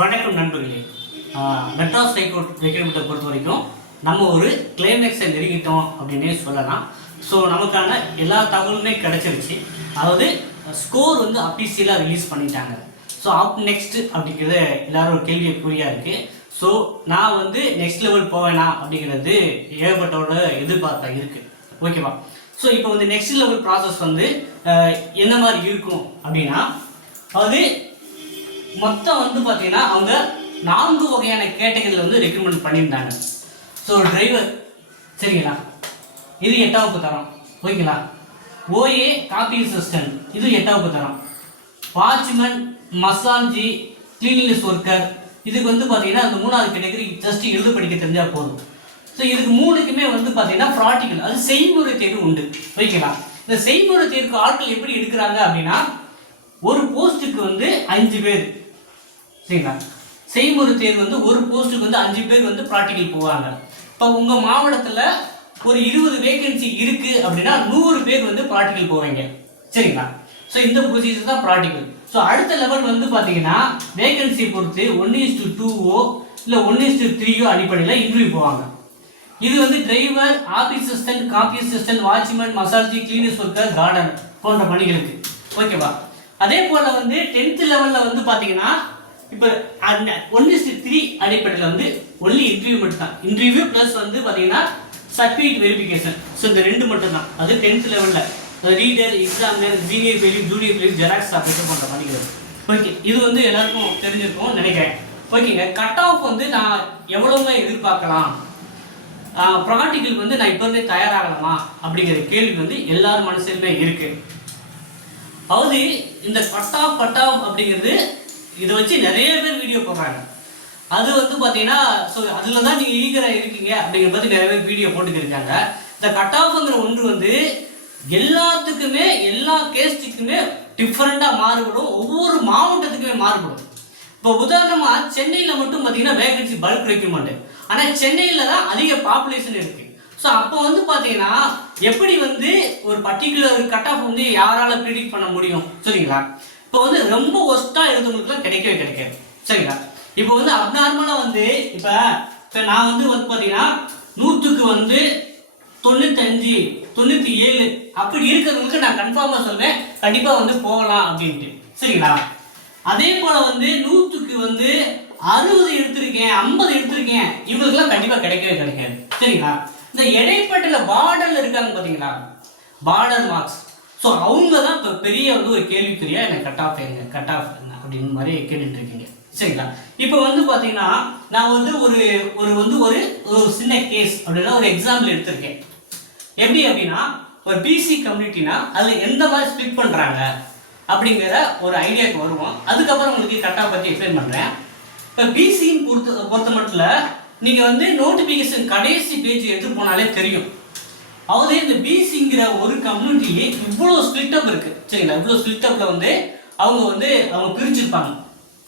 வணக்கம் நண்பர்களே. மெட்ராஸ் ஹைகோர்ட் ரெக்ரூட்மெண்ட்டை பொறுத்த வரைக்கும் நம்ம ஒரு கிளைமேக்ஸை நெருங்கிட்டோம் அப்படின்னே சொல்லலாம். ஸோ நமக்கான எல்லா தகவலுமே கிடைச்சிருச்சு. அதாவது ஸ்கோர் வந்து அஃபிஷியலாக ரிலீஸ் பண்ணிட்டாங்க. ஸோ அப் நெக்ஸ்ட் அப்படிங்கிறது எல்லாரும் ஒரு கேள்விக்குறியாக இருக்குது. ஸோ நான் வந்து நெக்ஸ்ட் லெவல் போவேனா அப்படிங்கிறது ஏகப்பட்டோட எதிர்பார்ப்பா இருக்குது. ஓகேவா? ஸோ இப்போ வந்து நெக்ஸ்ட் லெவல் ப்ராசஸ் வந்து என்ன மாதிரி இருக்கும் அப்படின்னா, அது மொத்தம் வந்து பார்த்தீங்கன்னா அவங்க 4 வகையான கேட்டகரியில் வந்து ரெக்ரூட்மெண்ட் பண்ணியிருந்தாங்க. ஸோ டிரைவர், சரிங்களா, இது 8ஆம் வகுப்பு தரம். ஓகேங்களா. ஓஏ காப்பி அசிஸ்டன்ட், இது 8ஆம் வகுப்பு தரம். வாட்ச்மேன், மசால்ஜி, கிளீனிங்னஸ் ஒர்க்கர், இதுக்கு வந்து பார்த்தீங்கன்னா அந்த 3வது கேட்டகரி ஜஸ்ட் எழுத படிக்க தெரிஞ்சால் போதும். ஸோ இதுக்கு 3க்குமே வந்து பார்த்தீங்கன்னா ப்ராக்டிக்கல், அது செய்முறை தேர்வு உண்டு. ஓகேங்களா. இந்த செய்முறை தேர்வுக்கு ஆட்கள் எப்படி எடுக்கிறாங்க அப்படின்னா, ஒரு போஸ்ட்டுக்கு வந்து 5 பேர், சரிங்களா. செய்முறை தேர்வு வந்து ஒரு போஸ்ட்டுக்கு வந்து 5 பேர் வந்து ப்ராக்டிக்கல் போவாங்க. இப்போ உங்கள் மாவட்டத்தில் ஒரு 20 வேகன்சி இருக்குது அப்படின்னா 100 பேர் வந்து ப்ராக்டிக்கல் போவாங்க, சரிங்களா. ஸோ இந்த ப்ரொசீஜர் தான் ப்ராக்டிக்கல். ஸோ அடுத்த லெவல் வந்து பார்த்தீங்கன்னா வேகன்சி பொறுத்து 1:2 இல்லை 1:3 அடிப்படையில் இன்டர்வியூ போவாங்க. இது வந்து driver, office assistant, copy assistant, watchman, மசால்ஜி, கிளீனர்ஸ் ஒர்க்கர், கார்டன் போன்ற பணிகளுக்கு. ஓகேவா. அதே போல் வந்து 10th லெவலில் வந்து பார்த்தீங்கன்னா இப்போ 1:3 அடிப்படையில் வந்து ஒன்லி இன்டர்வியூ மட்டும் தான். இன்டர்வியூ ப்ளஸ் வந்து பார்த்தீங்கன்னா சர்டிஃபிகேட் வெரிஃபிகேஷன். ஸோ இந்த 2 மட்டும் தான். அது 10th லெவலில் reader, examiner, senior value, junior value, xerox officer போன்ற பணிகள். ஓகே, இது வந்து எல்லாருக்கும் தெரிஞ்சிருக்கும் நினைக்கிறேன். ஓகேங்க. கட் ஆஃப் வந்து நான் எவ்வளவுமே எதிர்பார்க்கலாம், ப்ராக்டிக்கல் வந்து நான் இப்போ இருந்தே தயாராகலாமா அப்படிங்கிற கேள்வி வந்து எல்லார் மனசுலையுமே இருக்கு. அதாவது இந்த கட் ஆஃப் அப்படிங்கிறது இதை வச்சு நிறைய பேர் வீடியோ போடுறாங்க. அது வந்து பார்த்தீங்கன்னா ஸோ அதில் தான் நீங்கள் ஈகராக இருக்கீங்க அப்படிங்கிற பற்றி நிறைய பேர் வீடியோ போட்டுக்கிருக்காங்க. இந்த கட் ஆஃப்ங்கிற ஒன்று வந்து எல்லாத்துக்குமே எல்லா கேஸ்ட்டுக்குமே டிஃப்ரெண்ட்டாக மாறுபடும், ஒவ்வொரு மாவட்டத்துக்குமே மாறுபடும். இப்போ உதாரணமாக சென்னையில் மட்டும் பார்த்தீங்கன்னா வேகன்சி பல்க் ரெக்ரூட்மெண்ட், ஆனால் சென்னையில் தான் அதிக பாப்புலேஷன் இருக்குது. ஸோ அப்போ வந்து பார்த்தீங்கன்னா எப்படி வந்து ஒரு பர்டிகுலர் கட் ஆஃப் வந்து யாரால் ப்ரிடிக்ட் பண்ண முடியும், சரிங்களா. இப்போ வந்து ரொம்ப ஒஸ்ட்டாக இருந்தவங்களுக்குலாம் கிடைக்காது, சரிங்களா. இப்போ வந்து அப்நார்மலாக வந்து இப்போ நான் வந்து பார்த்தீங்கன்னா 100க்கு வந்து 95, 97 அப்படி இருக்கிறவங்களுக்கு நான் கன்ஃபார்மாக சொல்வேன் கண்டிப்பாக வந்து போகலாம் அப்படின்ட்டு, சரிங்களா. அதே போல் வந்து 100க்கு வந்து 60 எடுத்திருக்கேன், 50 எடுத்திருக்கேன், இவங்களுக்குலாம் கண்டிப்பாக கிடைக்காது, சரிங்களா. இந்த இடைப்பட்டில் பார்டரில் இருக்காங்க பார்த்தீங்களா, பார்டர் மார்க்ஸ். ஸோ அவங்க தான் இப்போ பெரிய வந்து ஒரு கேள்விக்குறியா எனக்கு கட் ஆஃப் என்ன அப்படின்னு மாதிரி கேட்டுட்டு இருக்கீங்க, சரிங்களா. இப்போ வந்து பார்த்தீங்கன்னா நான் வந்து ஒரு சின்ன கேஸ் அப்படின்னா ஒரு எக்ஸாம்பிள் எடுத்திருக்கேன். எப்படி அப்படின்னா ஒரு பிசி கம்யூனிட்டினா அதில் எந்த மாதிரி ஸ்பிளிட் பண்ணுறாங்க அப்படிங்கிற ஒரு ஐடியாவுக்கு வருவோம். அதுக்கப்புறம் உங்களுக்கு கட் ஆஃப் பற்றி எக்ஸ்பிளைன் பண்ணுறேன். இப்போ பிசின்னு பொறுத்த மட்டும் நீங்கள் வந்து நோட்டிஃபிகேஷன் கடைசி பேஜ் எடுத்து போனாலே தெரியும். அதாவது இந்த பிசிங்கிற ஒரு கம்யூனிட்டியே இவ்வளோ ஸ்பிளிட் அப் இருக்கு, சரிங்களா. இவ்வளோ ஸ்பிளிட் அப்ல வந்து அவங்க பிரிச்சிருப்பாங்க.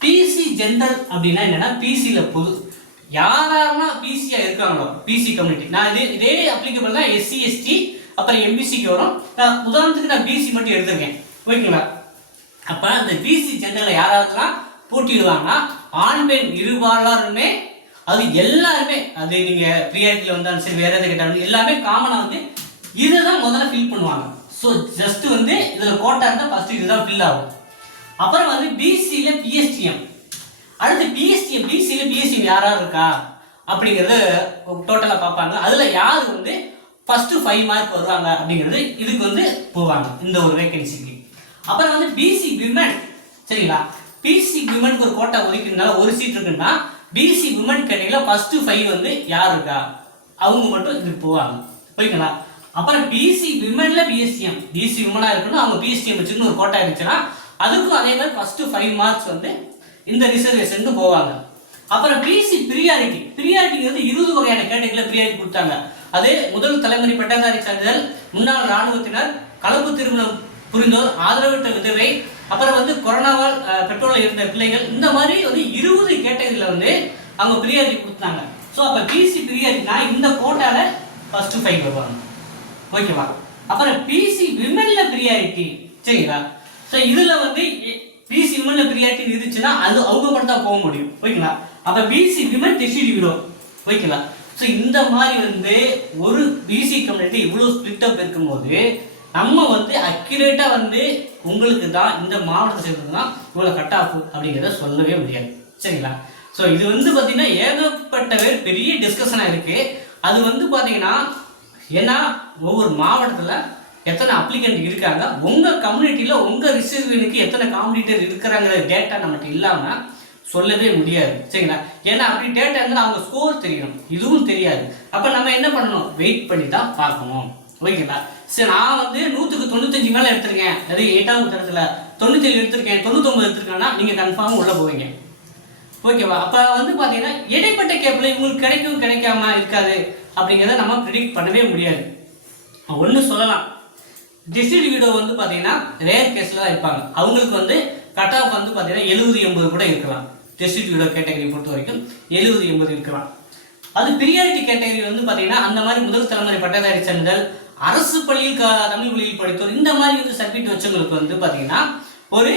பிசி ஜென்ரல் அப்படின்னா என்னன்னா பிசியில் பொது யாரெல்லாம் பிசியா இருக்காங்களோ பிசி கம்யூனிட்டி, நான் இதே அப்ளிகபிள் தான் எஸ்சி எஸ்டி அப்புறம் எம்பிசிக்கு வரும். நான் உதாரணத்துக்கு நான் பிசி மட்டும் எடுத்திருக்கேன், ஓகேங்களா. அப்போ அந்த பிசி ஜென்ரலில் யாராவதுலாம் போட்டிடுவாங்கன்னா ஆண் பெண் இருபாலாருமே, அது எல்லாருமே, அது நீங்கள் ப்ரியாரிட்டியில் வந்தாலும் சரி வேறு எதை கேட்டாலும் எல்லாமே காமனாக வந்து இதை தான் முதல்ல ஃபில் பண்ணுவாங்க. ஸோ ஜஸ்ட் வந்து இதில் கோட்டா இருந்தால் ஃபஸ்ட்டு இதுதான் ஃபில் ஆகும். அப்புறம் வந்து பிசியில் பிஎஸ்டிஎம், அடுத்து பிசியில் பிஎஸ்டிஎம் யாராவது இருக்கா அப்படிங்கிறது டோட்டலாக பார்ப்பாங்க. அதில் யார் வந்து ஃபஸ்ட்டு 5 மார்க் வருவாங்க அப்படிங்கிறது இதுக்கு வந்து போவாங்க இந்த ஒரு வேகன்சிக்கு. அப்புறம் வந்து பிசி விமன், சரிங்களா. பிசி விமனுக்கு ஒரு கோட்டா ஒதுக்கினால ஒரு சீட் இருக்குன்னா பிசி விமன் கேட்டகரியில் ஃபர்ஸ்ட் 5 வந்து யார் இருக்கா அவங்க மட்டும் இதுக்கு போவாங்க, ஓகேங்களா. அப்புறம் பிசி விமன்ல பிஎஸ்டிஎம், பிசி விமனா இருக்கணும், அவங்க பிஎஸ்டிஎம் வச்சுன்னு ஒரு கோட்டா இருந்துச்சுன்னா அதுக்கும் அதே மாதிரி ஃபர்ஸ்ட் 5 மார்க்ஸ் வந்து இந்த ரிசர்வேஷனுக்கு போவாங்க. அப்புறம் பிசி பிரியாரிட்டி வந்து 20 வகையான கேட்டகரியில் பிரியாரிட்டி கொடுத்தாங்க. அது முதல் தலைமுறை பட்டதாரி சான்றிதழ், முன்னாள் இராணுவத்தினர், கலப்பு திருமணம் புரிந்தோர், ஆதரவற்ற விதவை, அப்புறம் வந்து கொரோனாவால் பெட்ரோலில் இருந்த பிள்ளைகள், இந்த மாதிரி வந்து 20 கேட்டகரியில் வந்து அவங்க பிரியாரிட்டி கொடுத்தாங்க. ஸோ அப்போ பிசி பிரியாரிட்டினா இந்த கோட்டால ஃபர்ஸ்ட் 5 வருவாங்க, ஓகேவா. அப்புறம் பிசி விமன்ல பிரியாரிட்டி, சரிங்களா. ஸோ இதில் வந்து பிசி விமன்ல ப்ரியாரிட்டி இருந்துச்சுன்னா அது அவங்க மட்டும் தான் போக முடியும். ஓகேங்களா? அப்ப பிசி விமன் டெஸ்டிடி விடோ. ஓகேங்களா? ஸோ இந்த மாதிரி வந்து ஒரு பிசி கம்யூனிட்டி இவ்வளோ ஸ்பிளிட் அப் இருக்கும்போது நம்ம வந்து அக்யூரேட்டா வந்து உங்களுக்கு தான் இந்த மாவட்டத்தை சேர்ந்து தான் இவ்வளோ கட் ஆஃப் அப்படிங்கிறத சொல்லவே முடியாது. சரிங்களா? ஸோ இது வந்து பார்த்தீங்கன்னா ஏகப்பட்ட பேர் பெரிய டிஸ்கஷனாக இருக்கு. அது வந்து பார்த்தீங்கன்னா ஏன்னா ஒவ்வொரு மாவட்டத்தில் எத்தனை அப்ளிகண்ட் இருக்காங்க, உங்கள் கம்யூனிட்டியில் உங்கள் ரிசர்வேனுக்கு எத்தனை காம்படிட்டர் இருக்கிறாங்கிற டேட்டா நம்மகிட்ட இல்லாமல் சொல்லவே முடியாது. சரிங்களா? ஏன்னா அப்படி டேட்டா இருந்தால் அவங்க ஸ்கோர் தெரியணும், இதுவும் தெரியாது. அப்போ நம்ம என்ன பண்ணணும், வெயிட் பண்ணி தான் பார்க்கணும். ஓகேங்களா? சரி, நான் வந்து 100க்கு 95 மேலே எடுத்திருக்கேன், அது 8ஆவது தரத்தில் 97 எடுத்திருக்கேன், 99 எடுத்திருக்கேன்னா நீங்கள் கன்ஃபார்ம் உள்ளே போவீங்க. ஓகேவா? அப்போ வந்து பார்த்தீங்கன்னா இடைப்பட்ட கேப்பில் உங்களுக்கு கிடைக்கும் கிடைக்காம இருக்காது அப்படிங்கிறத நம்ம ப்ரிடிக்ட் பண்ணவே முடியாது. ஒன்று சொல்லலாம், டிஸ்ட்ரிக்ட் வீடோ வந்து பார்த்தீங்கன்னா ரேர் கேஸில் தான் இருப்பாங்க. அவங்களுக்கு வந்து கட் ஆஃப் வந்து பார்த்தீங்கன்னா 70-80 கூட இருக்கலாம். டிஸ்ட்ரிக்ட் வீடோ கேட்டகரி பொறுத்த வரைக்கும் 70-80 இருக்கலாம். அது பிரியாரிட்டி கேட்டகரி வந்து பார்த்தீங்கன்னா அந்த மாதிரி முதல் தலைமுறை பட்டதாரி சான்றிதழ், அரசு பள்ளியில் தமிழ் மொழியில் படித்தோர், இந்த மாதிரி வந்து சர்டிஃபிகேட் வச்சவங்களுக்கு வந்து பார்த்தீங்கன்னா ஒரு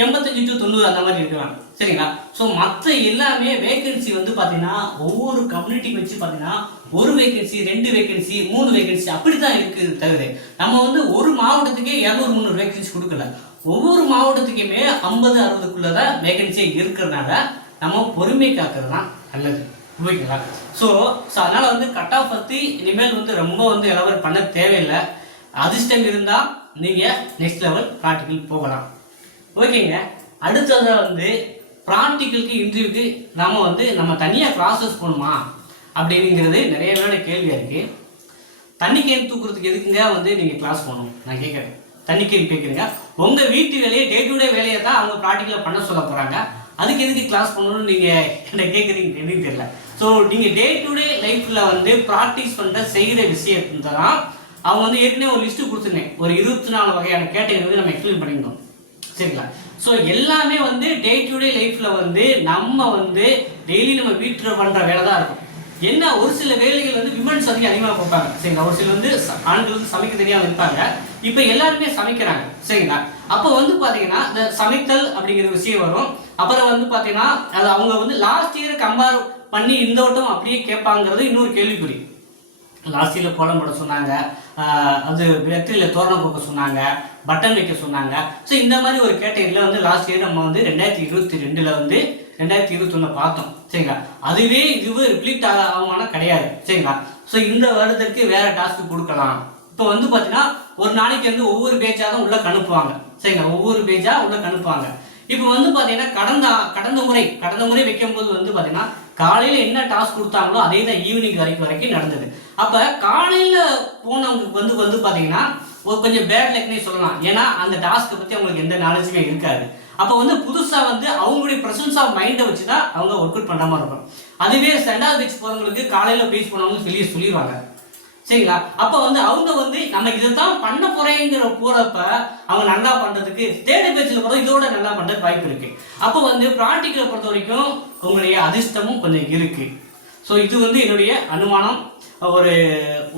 85 to 90 அந்த மாதிரி இருக்கலாம். சரிங்களா? ஸோ மற்ற எல்லாமே வேகன்சி வந்து பார்த்தீங்கன்னா ஒவ்வொரு கம்யூனிட்டிக்கு வச்சு பார்த்தீங்கன்னா ஒரு வேகன்சி, 2 வேகன்சி, 3 வேகன்சி அப்படி தான் இருக்குது. தவிர நம்ம வந்து ஒரு மாவட்டத்துக்கே 200-300 வேகன்சி கொடுக்கல. ஒவ்வொரு மாவட்டத்துக்குமே 50-60க்குள்ள தான் வேகன்சி இருக்கிறதுனால நம்ம பொறுமை காக்கிறது தான் நல்லது. ஓகேங்களா? ஸோ அதனால வந்து கட் ஆஃப் பற்றி இனிமேல் வந்து ரொம்ப வந்து எலவர் பண்ண தேவையில்லை. அதிர்ஷ்டம் இருந்தால் நீங்கள் நெக்ஸ்ட் லெவல் ப்ராக்டிக்கல் போகலாம். ஓகேங்க. அடுத்ததாக வந்து ப்ராக்டிக்கலுக்கு இன்டர்வியூக்கு நம்ம தனியாக ப்ராசஸ் போகணுமா அப்படிங்கிறது நிறைய பேரோட கேள்வியாக இருக்குது. தண்ணி கேன் தூக்குறதுக்கு எதுக்குங்க வந்து நீங்கள் கிளாஸ் போகணும்? நான் கேட்குறேன், தண்ணி கேன் கேட்குறீங்க, உங்கள் வீட்டு வேலையை டே டு டே வேலையை தான் அவங்க ப்ராக்டிக்கலாக பண்ண சொல்ல போகிறாங்க, அதுக்கு எதுக்கு கிளாஸ் பண்ணணும்னு நீங்கள் என்ன கேட்குறீங்க எனக்கு தெரியல. ஸோ நீங்கள் டே டு டே லைஃப்பில் வந்து ப்ராக்டிஸ் பண்ணுற செய்கிற விஷயத்தை தான் அவங்க வந்து ஏற்கனவே ஒரு லிஸ்ட்டு கொடுத்துருந்தேன், ஒரு 24 வகையான கேட்டகரி வந்து நம்ம எக்ஸ்பிளைன் பண்ணியிருந்தோம். சரிங்களா? ஸோ எல்லாமே வந்து டே டு டே லைஃப்பில் வந்து நம்ம வந்து டெய்லி நம்ம வீட்டில் பண்ணுற வேலை தான் இருக்கும். என்ன ஒரு சில வேலைகள் வந்து விமன்ஸ் அதிகமாக பார்ப்பாங்க. சரிங்களா? ஒரு சில வந்து ஆண்கள் வந்து சமைக்க தெரியாமல் இருப்பாங்க, இப்போ எல்லாருமே சமைக்கிறாங்க. சரிங்களா? அப்போ வந்து பார்த்தீங்கன்னா இந்த சமைத்தல் அப்படிங்கிற விஷயம் வரும். அப்புறம் வந்து பார்த்தீங்கன்னா அது அவங்க வந்து லாஸ்ட் இயரை கம்பேர் பண்ணி இந்த வட்டம் அப்படியே கேட்பாங்கிறது இன்னொரு கேள்விக்குறி. லாஸ்ட் இயரில் கோலம் போட சொன்னாங்க, அது வெற்றியில் தோரணம் போக்க சொன்னாங்க, பட்டன் வைக்க சொன்னாங்க. ஸோ இந்த மாதிரி ஒரு கேட்டகரியில் வந்து லாஸ்ட் இயர் நம்ம வந்து 2022 வந்து 2021 பார்த்தோம். சரிங்களா? அதுவே ரிப்ளீட் ஆகுமானா கிடையாது. சரிங்களா? ஸோ இந்த வருடத்திற்கு வேற டாஸ்க் கொடுக்கலாம். இப்போ வந்து பார்த்தீங்கன்னா ஒரு நாளைக்கு வந்து ஒவ்வொரு பேஜாக தான் உள்ள அனுப்புவாங்க. சரிங்களா? ஒவ்வொரு பேஜாக உள்ள அனுப்புவாங்க. இப்போ வந்து பார்த்தீங்கன்னா கடந்த முறை வைக்கும்போது வந்து பார்த்தீங்கன்னா காலையில் என்ன டாஸ்க் கொடுத்தாங்களோ அதே தான் ஈவினிங் வரைக்கும் நடந்தது. அப்போ காலையில் போனவங்களுக்கு வந்து பார்த்தீங்கன்னா ஒரு கொஞ்சம் பேட் லக்னே சொல்லலாம். ஏன்னா அந்த டாஸ்க்கை பற்றி அவங்களுக்கு எந்த நாலேஜுமே இருக்காது. அப்போ வந்து புதுசாக வந்து அவங்களுடைய ப்ரெசன்ஸ் ஆஃப் மைண்டை வச்சு தான் அவங்க ஒர்க் அவுட் பண்ணுற மாதிரி இருக்கும். அதுவே செகண்ட் பேட்ச் போகிறவங்களுக்கு காலையில் பேஸ் போனவங்க சொல்லிடுவாங்க. சரிங்களா? அப்போ வந்து அவங்க வந்து நம்ம இதை தான் பண்ண போறேங்கிற போறப்ப அவங்க நல்லா பண்றதுக்கு தேர்ட் பேட்ச்ல போறது இதோட நல்லா பண்றதுக்கு வாய்ப்பு இருக்கு. அப்போ வந்து ப்ராக்டிக்கலை பொறுத்த வரைக்கும் உங்களுடைய அதிர்ஷ்டமும் கொஞ்சம் இருக்கு. ஸோ இது வந்து என்னுடைய அனுமானம்,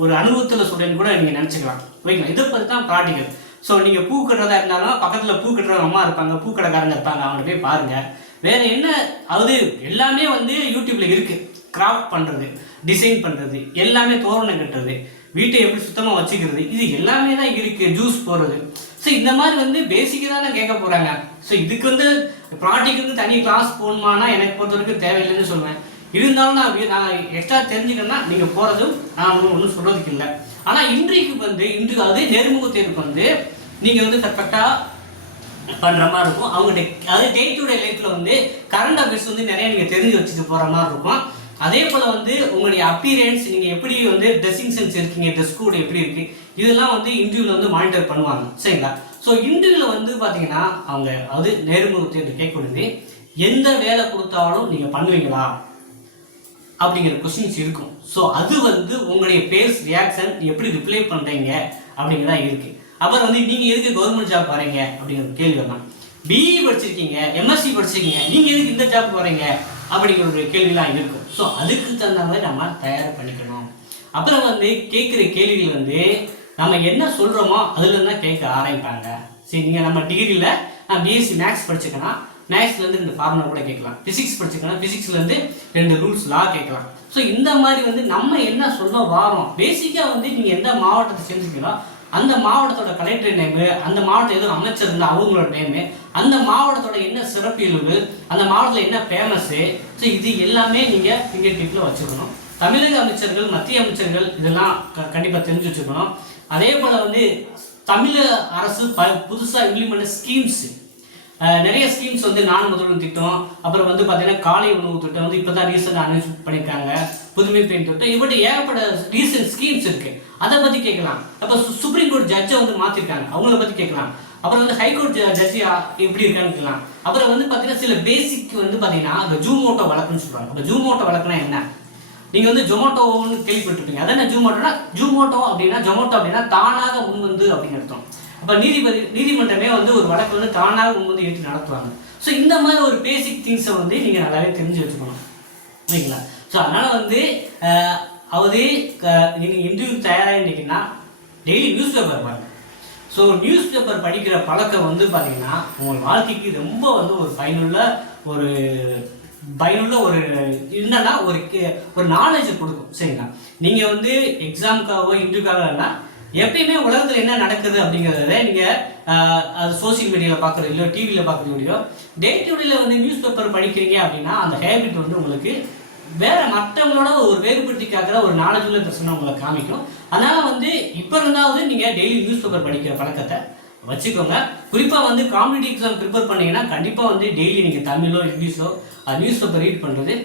ஒரு அனுபவத்தில் சொல்றேன்னு கூட நீங்க நினைச்சுக்கலாம். ஓகேங்களா? இதை பற்றி தான் ப்ராக்டிக்கல். ஸோ நீங்கள் பூ கட்டுறதா இருந்தாலும் பக்கத்தில் பூ கட்டுற அம்மா இருப்பாங்க, பூக்கடைக்காரங்க இருப்பாங்க, அவங்க போய் பாருங்க. வேற என்ன, அது எல்லாமே வந்து யூடியூப்ல இருக்கு. கிராஃப்ட் பண்ணுறது, டிசைன் பண்ணுறது, எல்லாமே தோரணம் கட்டுறது, வீட்டை எப்படி சுத்தமாக வச்சுக்கிறது, இது எல்லாமே தான் இருக்கு. ஜூஸ் போடுறது. ஸோ இந்த மாதிரி வந்து பேசிக்காக தானே கேட்க போகிறாங்க. ஸோ இதுக்கு வந்து ப்ராக்டிக்கலுக்கு தனி கிளாஸ் போகணுமானா எனக்கு பொறுத்த வரைக்கும் தேவையில்லைன்னு சொல்லுவேன். இருந்தாலும் நான் எக்ஸ்ட்ரா தெரிஞ்சுக்கணும்னா நீங்கள் போகிறதும் நான் ஒன்றும் சொல்கிறதுக்கு இல்லை. ஆனால் இன்றைக்கு அதே நேர்முக தேர்வுக்கு வந்து நீங்கள் வந்து பர்ஃபெக்டாக பண்ணுற மாதிரி இருக்கும். அவங்க அது டே டு டே லைஃப்பில் வந்து கரண்ட் அஃபேர்ஸ் வந்து நிறைய நீங்கள் தெரிஞ்சு வச்சுட்டு போகிற மாதிரி இருக்கும். அதே போல் வந்து உங்களுடைய அப்பீரியன்ஸ், நீங்கள் எப்படி வந்து ட்ரெஸ்ஸிங் சென்ஸ் இருக்கீங்க, ட்ரெஸ் கோட் எப்படி இருக்குது, இதெல்லாம் வந்து இன்டர்வியூவில் வந்து மானிட்டர் பண்ணுவாங்க. சரிங்களா? ஸோ இன்டர்வியூவில் வந்து பார்த்தீங்கன்னா அவங்க அது நேர்முக தேர்வு கேட்கக்கூடியது எந்த வேலை கொடுத்தாலும் நீங்கள் பண்ணுவீங்களா அப்படிங்கிற கொஸ்டின்ஸ் இருக்கும். ஸோ அது வந்து உங்களுடைய ஃபேஸ் ரியாக்ஷன் எப்படி ரிப்ளை பண்ணுறீங்க அப்படிங்கிறதா இருக்குது. அப்புறம் வந்து நீங்கள் எதுக்கு கவர்மெண்ட் ஜாப் வரீங்க அப்படிங்கிற கேள்வி வரலாம். பிஇ படிச்சிருக்கீங்க, எம்எஸ்சி படிச்சிருக்கீங்க, நீங்கள் எதுக்கு இந்த ஜாப் வரீங்க அப்படிங்கிற ஒரு கேள்விலாம் இருக்கும். ஸோ அதுக்கு தகுந்த மாதிரி நம்ம தயார் பண்ணிக்கணும். அப்புறம் வந்து கேட்குற கேள்விகள் வந்து நம்ம என்ன சொல்கிறோமோ அதில் தான் கேட்க ஆரம்பிப்பாங்க. சரி, நீங்கள் நம்ம டிகிரியில் பிஎஸ்சி மேக்ஸ் படிச்சுக்கன்னா மேக்ஸ்லேருந்து 2 ஃபார்முலா கூட கேட்கலாம். ஃபிசிக்ஸ் படிச்சுக்கன்னா ஃபிசிக்ஸ்லேருந்து 2 ரூல்ஸ் லா கேட்கலாம். ஸோ இந்த மாதிரி வந்து நம்ம என்ன சொல்ல வாரோம், பேசிக்காக வந்து நீங்கள் எந்த மாவட்டத்தை செஞ்சுக்கிறோம் அந்த மாவட்டத்தோட கலெக்டர் நேமு, அந்த மாவட்டம் எதுவும் அமைச்சர் இருந்தால் அவங்களோட நேமு, அந்த மாவட்டத்தோட என்ன சிறப்பியல்பு, அந்த மாவட்டத்தில் என்ன ஃபேமஸ்ஸு, ஸோ இது எல்லாமே நீங்கள் ஃபிங்கர் டிப்பில் வச்சுக்கணும். தமிழக அமைச்சர்கள், மத்திய அமைச்சர்கள் இதெல்லாம் கண்டிப்பாக தெரிஞ்சு வச்சுக்கணும். அதே போல் வந்து தமிழக அரசு புதுசாக இம்ப்ளிமெண்ட் ஸ்கீம்ஸ், நிறைய ஸ்கீம்ஸ் வந்து நாடு முதல்வர் திட்டம், அப்புறம் வந்து பார்த்தீங்கன்னா காலை உணவு திட்டம் வந்து இப்போ தான் ரீசெண்டாக அனௌன்ஸ் பண்ணியிருக்காங்க, புதுமை பெண் திட்டம், இப்படி ஏகப்பட்ட ரீசன்ட் ஸ்கீம்ஸ் இருக்கு. அதை பற்றி கேட்கலாம். அப்போ சுப்ரீம் கோர்ட் ஜட்ஜை வந்து மாற்றிருக்காங்க, அவங்கள பற்றி கேட்கலாம். அப்புறம் வந்து ஹைகோர்ட் ஜட்ஜி எப்படி இருக்கான்னு கேட்கலாம். அப்புறம் வந்து பார்த்தீங்கன்னா சில பேசிக் வந்து பார்த்தீங்கன்னா இந்த ஜூமோட்டோ வழக்குன்னு சொல்கிறாங்க. இப்போ ஜூமோட்டோ வழக்குனா என்ன, நீங்கள் வந்து ஜொமோட்டோன்னு கேள்விப்பட்டிருப்பீங்க. அதான் ஜூமோட்டோனா, ஜூமோட்டோ அப்படின்னா ஜொமோட்டோ அப்படின்னா தானாக முன் வந்து அப்படின்னு அர்த்தம். அப்போ நீதிமன்றமே வந்து ஒரு வழக்கு வந்து தானாக முன் வந்து ஏற்றி நடத்துவாங்க. ஸோ இந்த மாதிரி ஒரு பேசிக் திங்ஸை வந்து நீங்கள் நல்லாவே தெரிஞ்சு வச்சுக்கணும், ஓகேங்களா? ஸோ அதனால் வந்து அதாவது நீங்கள் இன்டர்வியூ தயாராகிட்டீங்கன்னா டெய்லி நியூஸ் பேப்பர் பாருங்க. ஸோ நியூஸ் பேப்பர் படிக்கிற பழக்கம் வந்து பார்த்தீங்கன்னா உங்கள் வாழ்க்கைக்கு ரொம்ப வந்து ஒரு பயனுள்ள ஒரு என்னன்னா ஒரு நாலேஜ் கொடுக்கும், சரிங்களா? நீங்கள் வந்து எக்ஸாமுக்காகவோ இன்டர்வியூக்காக எப்பயுமே உலகத்தில் என்ன நடக்குது அப்படிங்கிறத நீங்கள் அது சோசியல் மீடியாவில் பார்க்குறது இல்லையோ டிவியில் பார்க்குறது இல்லையோ டே டு டேல வந்து நியூஸ் பேப்பர் படிக்கிறீங்க அப்படின்னா அந்த ஹேபிட் வந்து உங்களுக்கு வேற மற்றவங்களோட ஒரு வேறுபடுத்தி காக்கிற ஒரு நாலேஜ் உள்ள பிரச்சனை உங்களை காமிக்கும். அதனால வந்து இப்போ இருந்தாவது நீங்கள் டெய்லி நியூஸ் பேப்பர் படிக்கிற பழக்கத்தை வச்சுக்கோங்க. குறிப்பாக வந்து காம்படிட்டிவ் எக்ஸாம் ப்ரிப்பேர் பண்ணீங்கன்னா கண்டிப்பாக வந்து டெய்லி நீங்கள் தமிழோ இங்கிலீஷோ நியூஸ் பேப்பர் ரீட் பண்ணுறது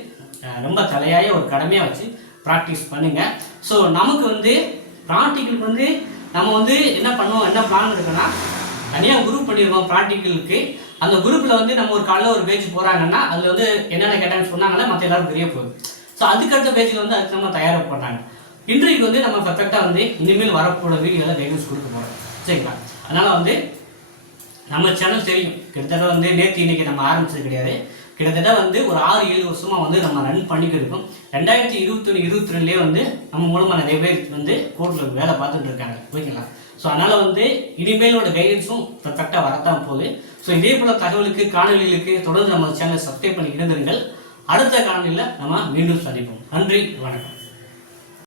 ரொம்ப தலையாய ஒரு கடமையாக வச்சு ப்ராக்டிஸ் பண்ணுங்கள். ஸோ நமக்கு வந்து ப்ராக்டிக்கலுக்கு வந்து நம்ம வந்து என்ன பண்ணுவோம், என்ன பிளான் இருக்குன்னா தனியாக குரூப் பண்ணிடுவோம் ப்ராக்டிக்கலுக்கு. அந்த குரூப்பில் வந்து நம்ம ஒரு காலையில் ஒரு பேஜ் போகிறாங்கன்னா அதில் வந்து என்னென்ன கேட்டாங்கன்னு சொன்னாங்கன்னா மற்ற எல்லாரும் தெரிய போகுது. ஸோ அதுக்கடுத்த பேஜில் வந்து அதுக்கு நம்ம தயாராக பண்ணுறாங்க. இன்டர்வியூக்கு வந்து நம்ம பர்ஃபெக்டாக வந்து இனிமேல் வரக்கூட வீடியோவில் கைடன்ஸ் கொடுக்க போகிறோம், சரிங்களா? அதனால் வந்து நம்ம சேனல் தெரியும், கிட்டத்தட்ட வந்து நேற்று இன்னைக்கு நம்ம ஆரம்பிச்சது கிடையாது. கிட்டத்தட்ட வந்து ஒரு 6-7 வருஷமாக வந்து நம்ம ரன் பண்ணிக்கிட்டு இருக்கோம். 2021-22 வந்து நம்ம மூலமாக நிறைய பேர் வந்து கோர்ட்டில் வேலை பார்த்துட்டு இருக்காங்க, ஓகேங்களா? ஸோ அதனால் வந்து இனிமேலோட கைடன்ஸும் பர்ஃபெக்டாக வரத்தான் போகுது. ஸோ இதே போல் தகவலுக்கு காணொலிகளுக்கு தொடர்ந்து நம்ம சேனலை சப்ஸ்கிரைப் பண்ணி இருந்திருங்கள். அடுத்த காணொலியில் நம்ம மீண்டும் சந்திப்போம். நன்றி, வணக்கம்.